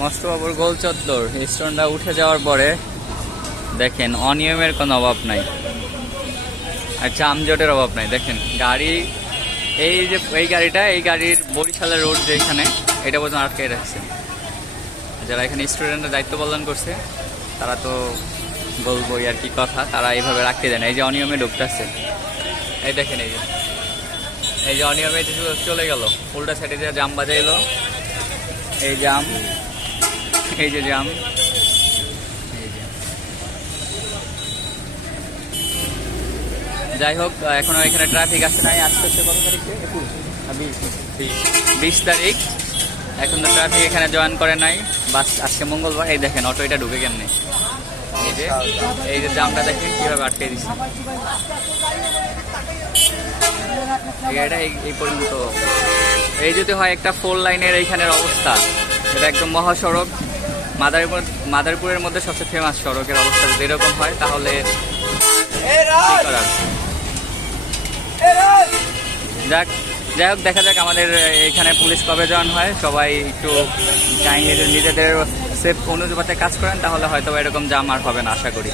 মস্তবাবুর গোল চত্বর। স্টোনটা উঠে যাওয়ার পরে দেখেন, অনিয়মের কোনো অভাব নাই। আর যানজটের অভাব নাই। দেখেন, গাড়ি, এই যে, এই গাড়িটা, এই গাড়ির বরিশালের রোড যেখানে, এটা পর্যন্ত আটকে রাখছে। যারা এখানে স্টুডেন্টের দায়িত্ব পালন করছে, তারা তো বলবোই আর কি কথা, তারা এইভাবে রাখতে দেয় না। এই যে অনিয়মে ঢুকতেছে এই দেখেন এই যে। এই যে অনিয়মে চলে গেল। উল্টা সাইডে যে জাম বাজাইলো, এই জাম এই যে জাম। যাই হোক এখনও এখানে ট্রাফিক আসছে নাই। আজকে হচ্ছে কত তারিখে? বিশ তারিখ। এখন তো ট্রাফিক এখানে জয়েন করে নাই। বাস, আজকে মঙ্গলবার। এই দেখেন অটো এটা ঢুকে কেমনে? এই যে এই যে জামটা দেখেন, কীভাবে আটকে দিচ্ছে এই পর্যন্ত। এই যদি হয় একটা ফোর লাইনের এইখানের অবস্থা। এটা একদম মহাসড়ক। মাদারীপুর মাদারীপুরের মধ্যে সবচেয়ে ফেমাস সড়কের অবস্থা যদি এরকম হয় তাহলে যাক যাই হোক দেখা যাক আমাদের এখানে পুলিশ কবে জয়েন হয়। সবাই একটু কাইন্ডলি নিজেদের সেফ অনুযায়ী কাজ করেন তাহলে হয়তো এরকম জাম আর হবে না আশা করি।